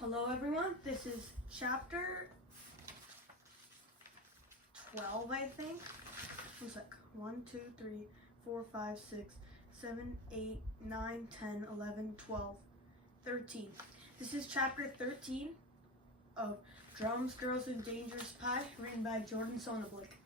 Hello everyone, this is chapter 12, I think. It was like 1, 2, 3, 4, 5, 6, 7, 8, 9, 10, 11, 12, 13. This is chapter 13 of Drums, Girls, and Dangerous Pie, written by Sonnenblick.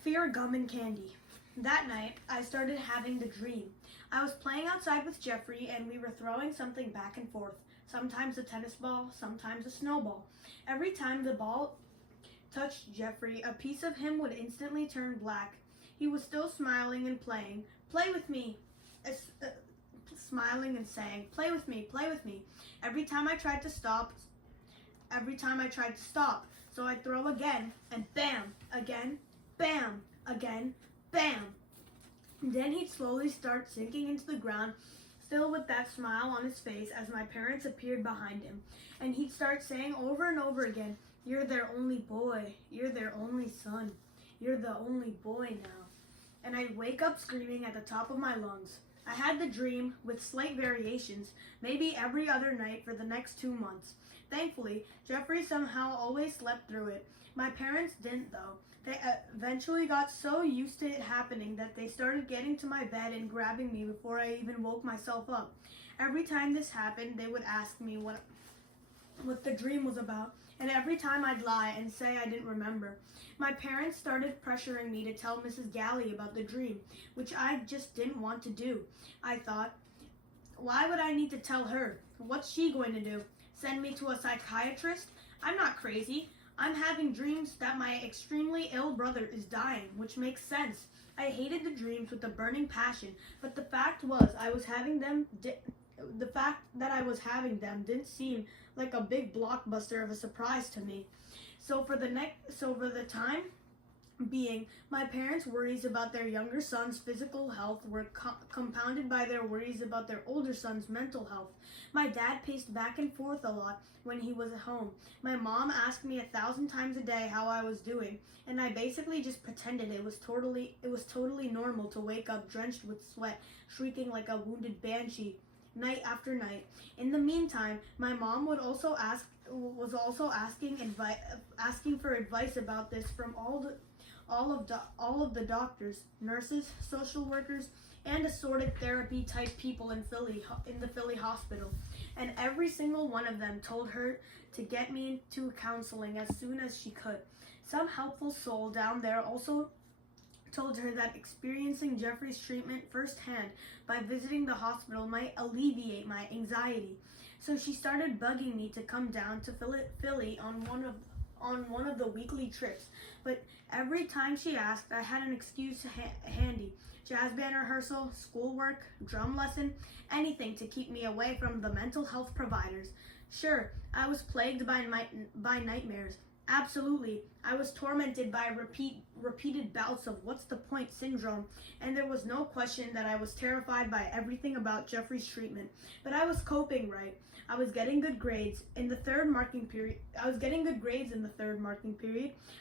Fear, Gum, and Candy. That night, I started having the dream. I was playing outside with Jeffrey, and we were throwing something back and forth. Sometimes a tennis ball, sometimes a snowball. Every time the ball touched Jeffrey, a piece of him would instantly turn black. He was still smiling and playing. Play with me. Smiling and saying, play with me, play with me. Every time I tried to stop. So I'd throw again, and bam, again, bam, again, bam. And then he'd slowly start sinking into the ground, still with that smile on his face as my parents appeared behind him. And he'd start saying over and over again, "You're their only boy. You're their only son. You're the only boy now." And I'd wake up screaming at the top of my lungs. I had the dream, with slight variations, maybe every other night for the next 2 months. Thankfully, Jeffrey somehow always slept through it. My parents didn't, though. They eventually got so used to it happening that they started getting to my bed and grabbing me before I even woke myself up. Every time this happened, they would ask me what the dream was about, and every time I'd lie and say I didn't remember. My parents started pressuring me to tell Mrs. Galley about the dream, which I just didn't want to do. I thought, why would I need to tell her? What's she going to do? Send me to a psychiatrist? I'm not crazy. I'm having dreams that my extremely ill brother is dying, which makes sense. I hated the dreams with a burning passion, but the fact that I was having them didn't seem like a big blockbuster of a surprise to me. So for the time being, my parents' worries about their younger son's physical health were compounded by their worries about their older son's mental health. My dad paced back and forth a lot when he was at home. My mom asked me 1,000 times a day how I was doing, and I basically just pretended it was totally normal to wake up drenched with sweat, shrieking like a wounded banshee night after night. In the meantime, my mom was also asking for advice about this from all of the doctors, nurses, social workers, and assorted therapy type people in the Philly hospital. And every single one of them told her to get me into counseling as soon as she could. Some helpful soul down there also told her that experiencing Jeffrey's treatment firsthand by visiting the hospital might alleviate my anxiety. So she started bugging me to come down to Philly on one of the weekly trips. But every time she asked, I had an excuse handy. Jazz band rehearsal, schoolwork, drum lesson, anything to keep me away from the mental health providers. Sure, I was plagued by nightmares. Absolutely, I was tormented by repeated bouts of what's the point syndrome, and there was no question that I was terrified by everything about Jeffrey's treatment. But I was coping right. I was getting good grades in the third marking period.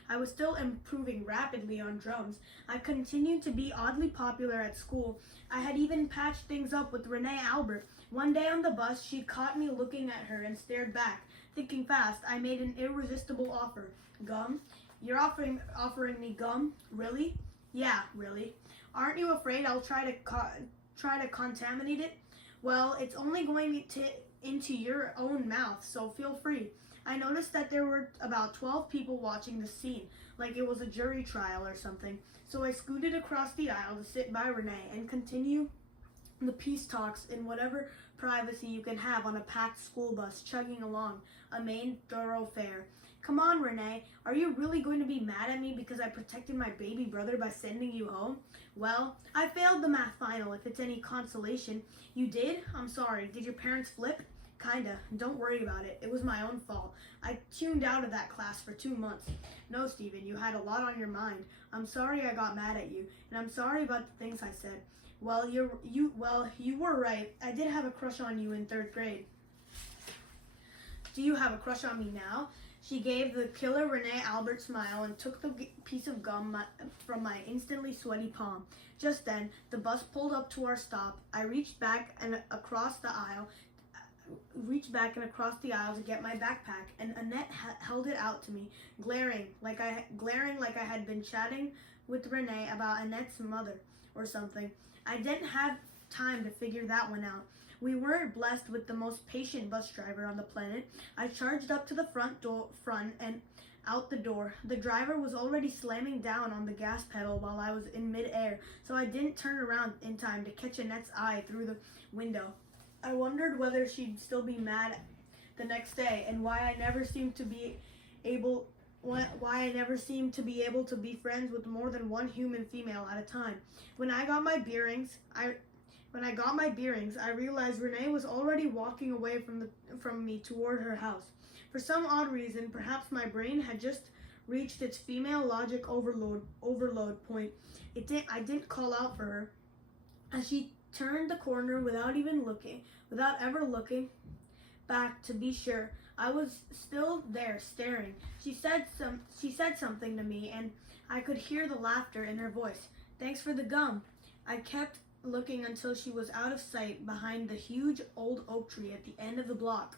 I was still improving rapidly on drums. I continued to be oddly popular at school. I had even patched things up with Renee Albert. One day on the bus, she caught me looking at her and stared back. Thinking fast, I made an irresistible offer. Gum? You're offering me gum? Really? Yeah, really. Aren't you afraid I'll try to contaminate it? Well, it's only going into your own mouth, so feel free. I noticed that there were about 12 people watching the scene, like it was a jury trial or something. So I scooted across the aisle to sit by Renee and continue the peace talks in whatever privacy you can have on a packed school bus chugging along a main thoroughfare. Come on, Renee, are you really going to be mad at me because I protected my baby brother by sending you home? Well, I failed the math final, if it's any consolation. You did? I'm sorry. Did your parents flip? Kinda. Don't worry about it. It was my own fault. I tuned out of that class for 2 months. No, Stephen, you had a lot on your mind. I'm sorry I got mad at you, and I'm sorry about the things I said. Well, you were right. I did have a crush on you in 3rd grade. Do you have a crush on me now? She gave the killer Renee Albert smile and took the piece of gum from my instantly sweaty palm. Just then, the bus pulled up to our stop. I reached back and across the aisle. reached back and across the aisle to get my backpack, and Annette held it out to me, glaring like I had been chatting with Renee about Annette's mother or something. I didn't have time to figure that one out. We weren't blessed with the most patient bus driver on the planet. I charged up to the front and out the door. The driver was already slamming down on the gas pedal while I was in midair, so I didn't turn around in time to catch Annette's eye through the window. I wondered whether she'd still be mad the next day, and why I never seemed to be able to be friends with more than one human female at a time. When I got my bearings, I realized Renee was already walking away from me toward her house. For some odd reason, perhaps my brain had just reached its female logic overload point. I didn't call out for her. As she turned the corner without ever looking back to be sure, I was still there staring. She said something to me, and I could hear the laughter in her voice. "Thanks for the gum." I kept looking until she was out of sight behind the huge old oak tree at the end of the block.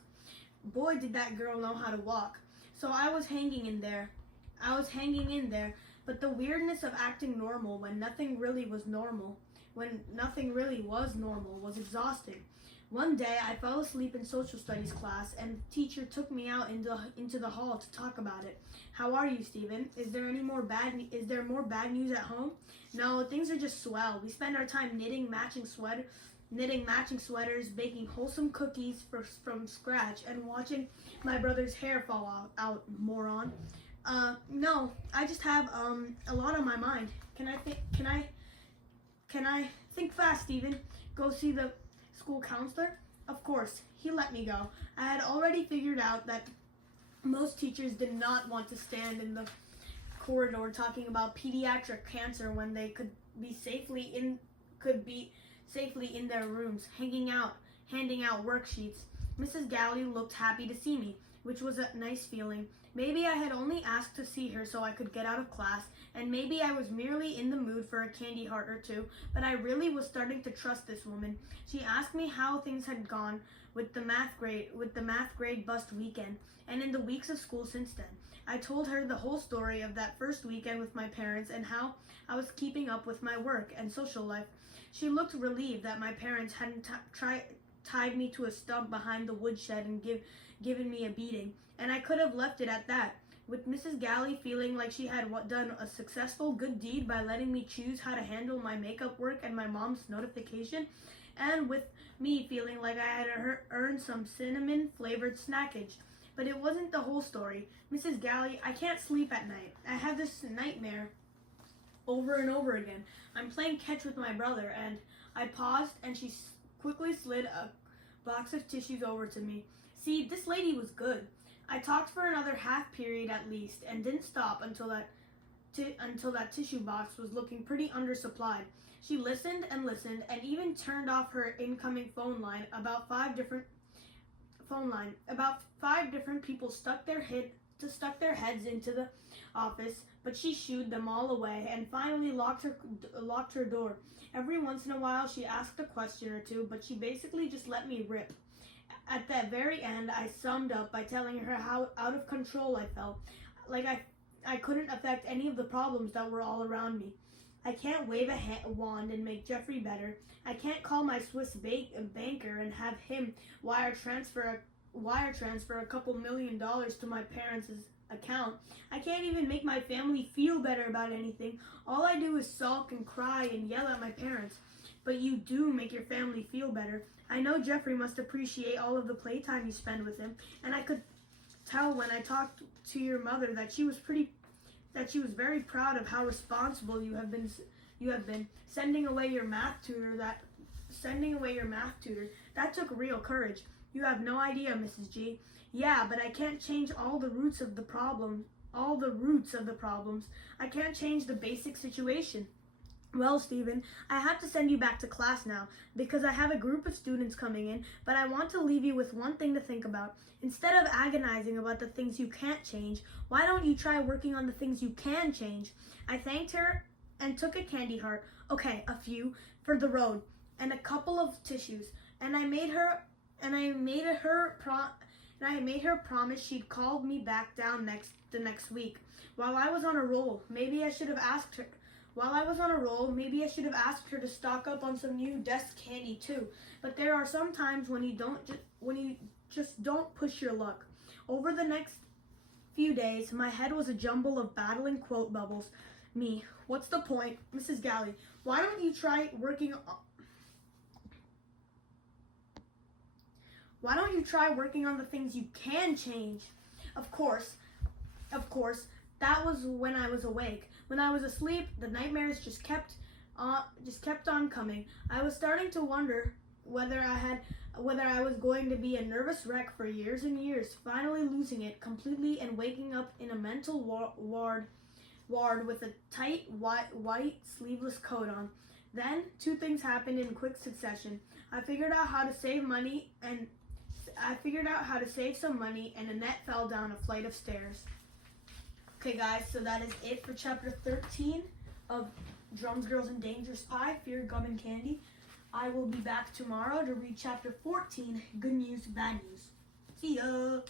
Boy, did that girl know how to walk. So I was hanging in there, but the weirdness of acting normal when nothing really was normal was exhausting. One day I fell asleep in social studies class, and the teacher took me out into the hall to talk about it. "How are you, Stephen? Is there more bad news at home?" "No, things are just swell. We spend our time knitting matching sweaters, baking wholesome cookies from scratch, and watching my brother's hair fall out, moron." No, I just have a lot on my mind. Can I think fast, Stephen? Go see the school counselor? Of course, he let me go. I had already figured out that most teachers did not want to stand in the corridor talking about pediatric cancer when they could be safely in their rooms, handing out worksheets. Mrs. Galley looked happy to see me, which was a nice feeling. Maybe I had only asked to see her so I could get out of class, and maybe I was merely in the mood for a candy heart or two, but I really was starting to trust this woman. She asked me how things had gone with the math grade bust weekend, and in the weeks of school since then. I told her the whole story of that first weekend with my parents and how I was keeping up with my work and social life. She looked relieved that my parents hadn't tied me to a stump behind the woodshed and given me a beating, and I could have left it at that, with Mrs. Galley feeling like she had done a successful good deed by letting me choose how to handle my makeup work and my mom's notification, and with me feeling like I had earned some cinnamon-flavored snackage. But it wasn't the whole story. "Mrs. Galley, I can't sleep at night. I have this nightmare over and over again. I'm playing catch with my brother," and I paused, and she quickly slid a box of tissues over to me. See, this lady was good. I talked for another half period at least, and didn't stop until that tissue box was looking pretty undersupplied. She listened, and even turned off her incoming phone line. About five different people stuck their heads into the office, but she shooed them all away and finally locked her door. Every once in a while she asked a question or two, but she basically just let me rip. At the very end, I summed up by telling her how out of control I felt, like I couldn't affect any of the problems that were all around me. I can't wave a wand and make Jeffrey better. I can't call my Swiss banker and have him wire transfer a couple $1,000,000 to my parents' account. I can't even make my family feel better about anything. All I do is sulk and cry and yell at my parents. But you do make your family feel better. I know Jeffrey must appreciate all of the playtime you spend with him, and I could tell when I talked to your mother that she was very proud of how responsible you have been sending away your math tutor. That took real courage. You have no idea, Mrs. G. Yeah, but I can't change all the roots of the problems. I can't change the basic situation. Well, Stephen, I have to send you back to class now because I have a group of students coming in, but I want to leave you with one thing to think about. Instead of agonizing about the things you can't change, why don't you try working on the things you can change? I thanked her and took a candy heart, a few, for the road, and a couple of tissues, and I made her and I made her promise she'd call me back down the next week. While I was on a roll, maybe I should have asked her. To stock up on some new desk candy too. But there are some times when you just don't push your luck. Over the next few days, my head was a jumble of battling quote bubbles. Me, what's the point? Mrs. Galley, why don't you try working on the things you can change? Of course, that was when I was awake. When I was asleep, the nightmares just kept on coming. I was starting to wonder whether I was going to be a nervous wreck for years and years, finally losing it completely and waking up in a mental ward with a tight white sleeveless coat on. Then 2 things happened in quick succession. I figured out how to save some money, and Annette fell down a flight of stairs. Okay, guys, so that is it for chapter 13 of Drums, Girls, and Dangerous Pie, Fear, Gum, and Candy. I will be back tomorrow to read chapter 14, Good News, Bad News. See ya!